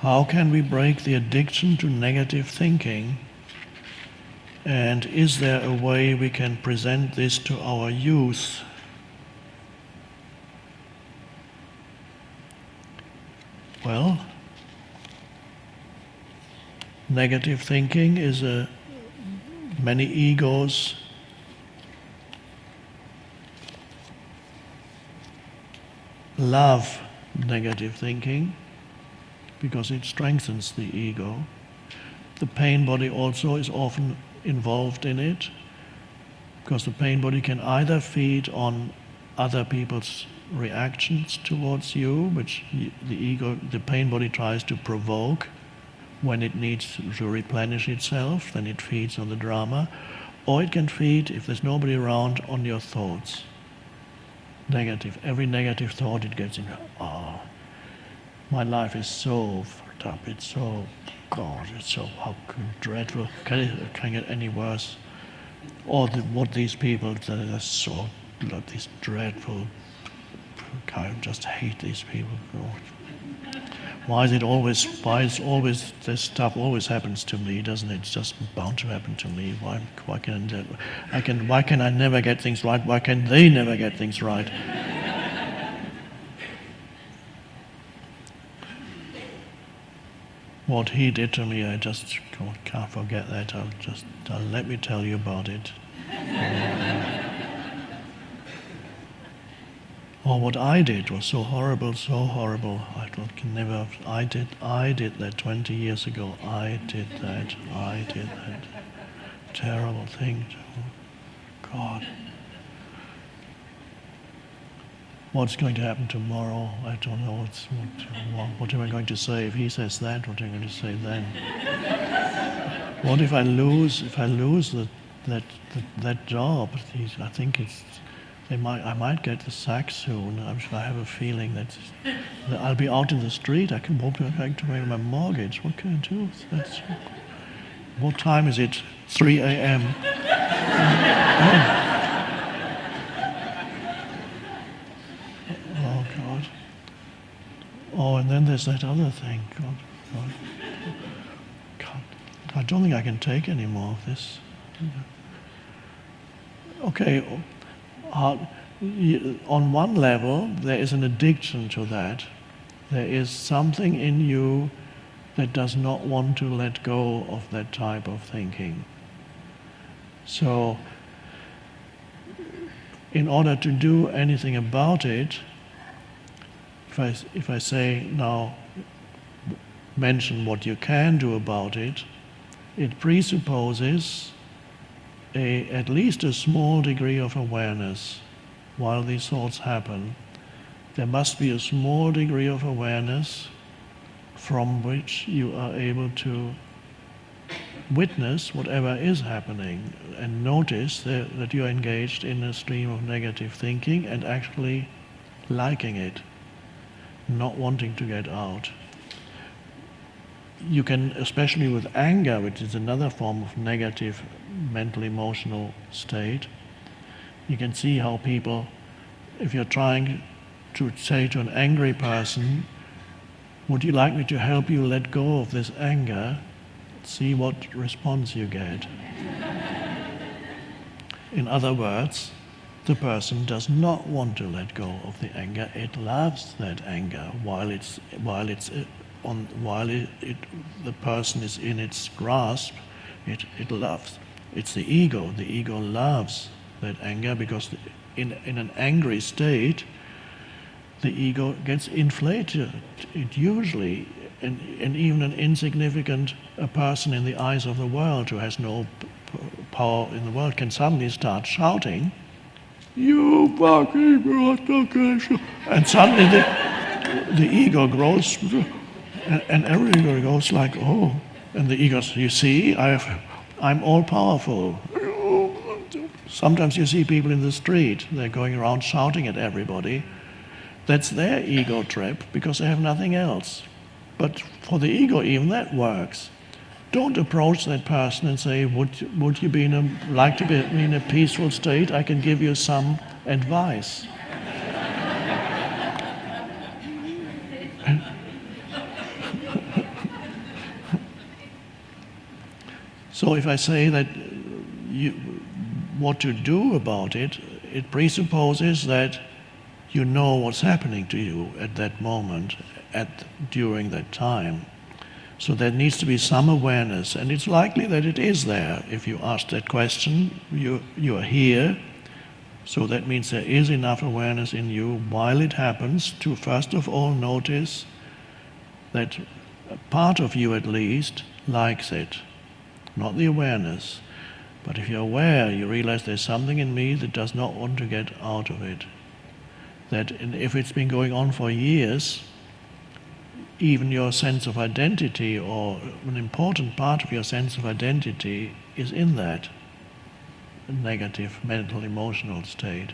How can we break the addiction to negative thinking? And is there a way we can present this to our youth? Well, negative thinking is many egos love negative thinking because it strengthens the ego. The pain body also is often involved in it because the pain body can either feed on other people's reactions towards you, which the pain body tries to provoke when it needs to replenish itself, then it feeds on the drama, or it can feed, if there's nobody around, on your thoughts. Negative. Every negative thought it gets in, my life is so fucked up, it's so, God, it's so dreadful, can it get any worse? Or what these people, they're so, these dreadful, I just hate these people. God. Why is this stuff always happens to me, doesn't it? It's just bound to happen to me. Why can I never get things right? Why can they never get things right? What he did to me, I just can't forget that. Let me tell you about it. Or what I did was so horrible. I did that 20 years ago. I did that terrible thing. God. What's going to happen tomorrow? I don't know. What am I going to say if he says that? What am I going to say then? What if I lose? If I lose that job? I think I might get the sack soon. I have a feeling that I'll be out in the street. I can walk back to pay my mortgage. What can I do? What time is it? 3 a.m. Oh God. Oh, and then there's that other thing. God. I don't think I can take any more of this. Okay. On one level, there is an addiction to that. There is something in you that does not want to let go of that type of thinking. So, in order to do anything about it, if I say now, mention what you can do about it, it presupposes at least a small degree of awareness while these thoughts happen. There must be a small degree of awareness from which you are able to witness whatever is happening and notice that you are engaged in a stream of negative thinking and actually liking it, not wanting to get out. You can, especially with anger, which is another form of negative mental emotional state, you can see how people, if you're trying to say to an angry person, would you like me to help you let go of this anger? See what response you get. In other words, the person does not want to let go of the anger. It loves that anger while the person is in its grasp. It loves. It's the ego. The ego loves that anger because in an angry state, the ego gets inflated. It usually, and even an insignificant person in the eyes of the world who has no power in the world can suddenly start shouting, "You fucking bastard!" And suddenly the ego grows, and everybody goes like, "Oh!" And the ego says, "You see, I'm all powerful." Sometimes you see people in the street; they're going around shouting at everybody. That's their ego trip because they have nothing else. But for the ego, even that works. Don't approach that person and say, would you like to be in a peaceful state? I can give you some advice. So if I say that what to do about it, it presupposes that you know what's happening to you at that moment, during that time. So there needs to be some awareness, and it's likely that it is there. If you ask that question, you are here, so that means there is enough awareness in you while it happens to first of all notice that a part of you at least likes it, not the awareness. But if you're aware, you realize there's something in me that does not want to get out of it. That if it's been going on for years, even your sense of identity, or an important part of your sense of identity, is in that negative mental emotional state.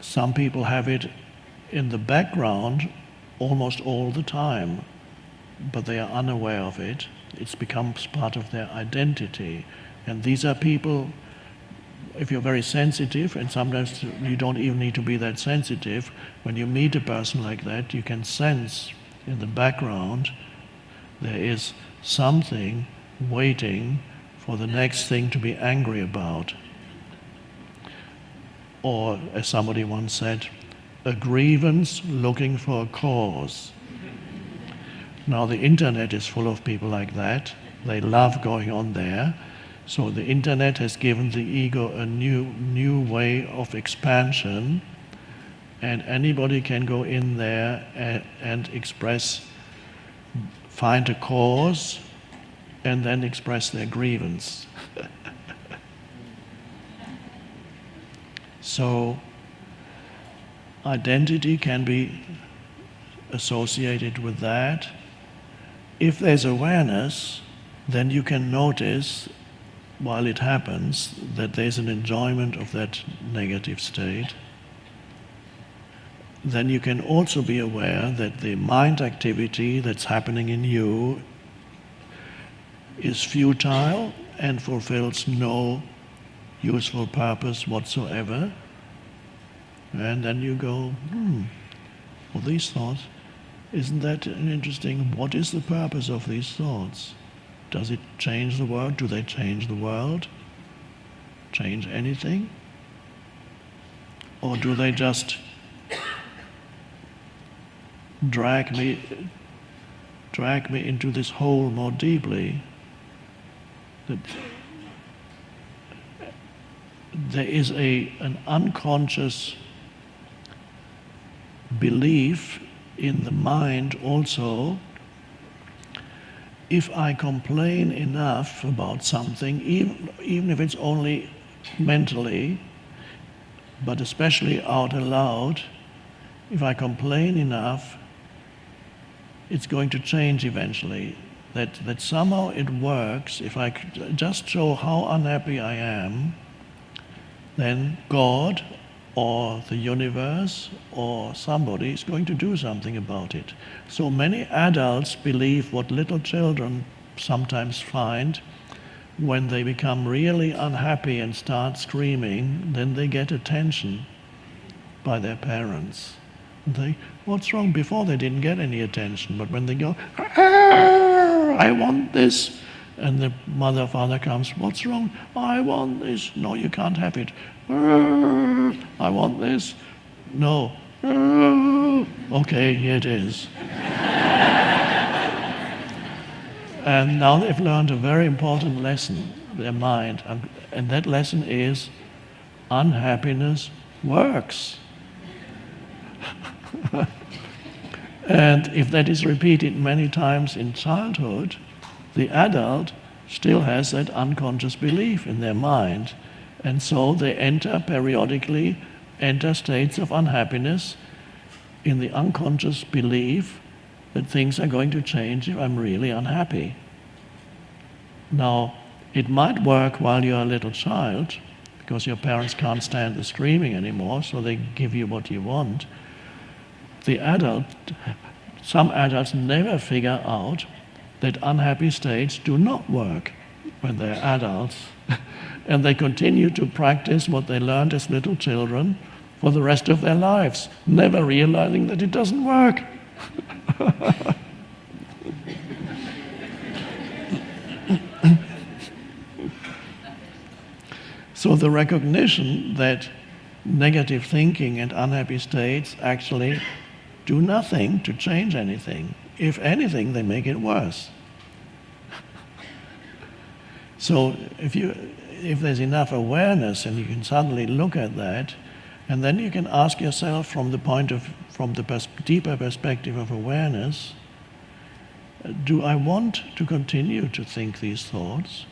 Some people have it in the background almost all the time, but they are unaware of it. It becomes part of their identity. And these are people, if you're very sensitive, and sometimes you don't even need to be that sensitive, when you meet a person like that, you can sense in the background there is something waiting for the next thing to be angry about. Or, as somebody once said, a grievance looking for a cause. Now the internet is full of people like that. They love going on there. So the internet has given the ego a new way of expansion, and anybody can go in there and express, find a cause, and then express their grievance. So identity can be associated with that. If there's awareness, then you can notice while it happens that there's an enjoyment of that negative state. Then you can also be aware that the mind activity that's happening in you is futile and fulfills no useful purpose whatsoever. And then you go, well, these thoughts, isn't that interesting? What is the purpose of these thoughts? Does it change the world? Do they change the world? Change anything? Or do they just drag me into this hole more deeply? That there is an unconscious belief in the mind also. If I complain enough about something, even if it's only mentally, but especially out aloud, if I complain enough, it's going to change eventually. That somehow it works. If I just show how unhappy I am, then God or the universe or somebody is going to do something about it. So many adults believe what little children sometimes find: when they become really unhappy and start screaming, then they get attention by their parents. And they, what's wrong? Before they didn't get any attention, but when they go, I want this, and the mother or father comes, what's wrong? I want this. No, you can't have it. I want this. No. Okay, here it is. And now they've learned a very important lesson, their mind, and that lesson is unhappiness works. And if that is repeated many times in childhood, the adult still has that unconscious belief in their mind. And so they periodically enter states of unhappiness in the unconscious belief that things are going to change if I'm really unhappy. Now, it might work while you're a little child, because your parents can't stand the screaming anymore, so they give you what you want. Some adults never figure out that unhappy states do not work when they're adults. And they continue to practice what they learned as little children for the rest of their lives, never realizing that it doesn't work. So the recognition that negative thinking and unhappy states actually do nothing to change anything. If anything, they make it worse. So if there's enough awareness and you can suddenly look at that, and then you can ask yourself from the deeper perspective of awareness, do I want to continue to think these thoughts?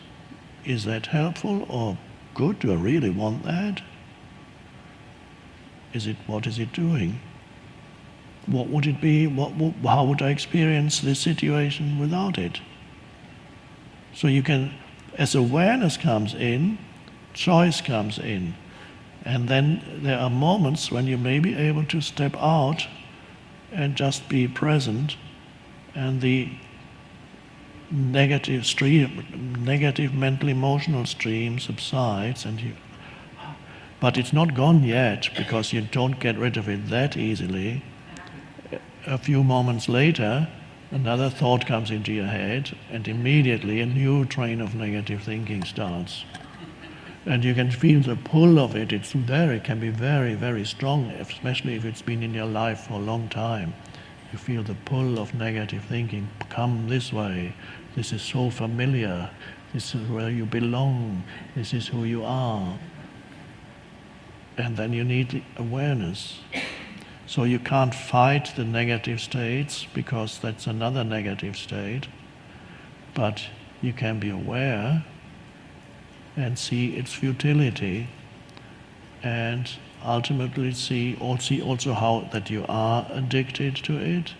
Is that helpful or good? Do I really want that? What is it doing? What would it be? How would I experience this situation without it? So you can, as awareness comes in, choice comes in. And then there are moments when you may be able to step out and just be present, and the negative mental emotional stream subsides, but it's not gone yet, because you don't get rid of it that easily. A few moments later, another thought comes into your head, and immediately a new train of negative thinking starts. And you can feel the pull of it. It can be very, very strong, especially if it's been in your life for a long time. You feel the pull of negative thinking. Come this way. This is so familiar. This is where you belong. This is who you are. And then you need the awareness. So you can't fight the negative states, because that's another negative state. But you can be aware and see its futility, and ultimately see also how that you are addicted to it.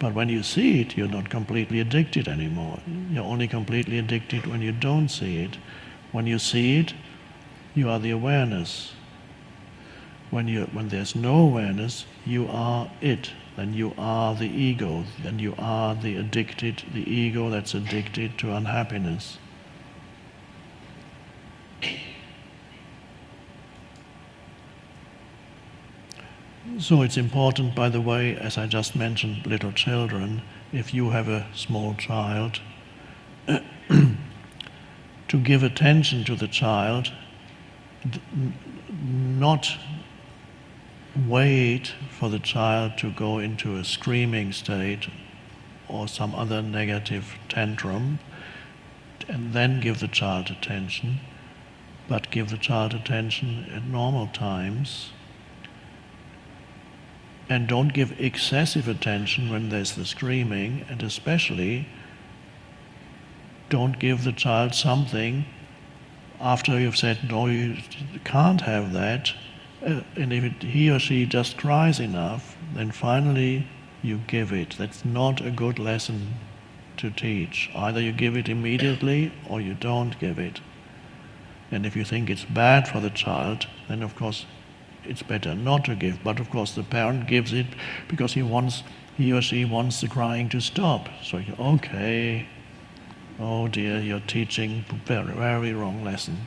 But when you see it, you're not completely addicted anymore. You're only completely addicted when you don't see it. When you see it, you are the awareness. When there's no awareness, you are it. Then you are the ego. Then you are the ego that's addicted to unhappiness. So it's important, by the way, as I just mentioned, little children, if you have a small child, to give attention to the child, not wait for the child to go into a screaming state or some other negative tantrum, and then give the child attention, but give the child attention at normal times. And don't give excessive attention when there's the screaming, and especially don't give the child something after you've said, no, you can't have that, and if he or she just cries enough, then finally you give it. That's not a good lesson to teach. Either you give it immediately or you don't give it. And if you think it's bad for the child, then of course it's better not to give. But of course the parent gives it because he or she wants the crying to stop. So okay, oh dear, you're teaching very, very wrong lesson.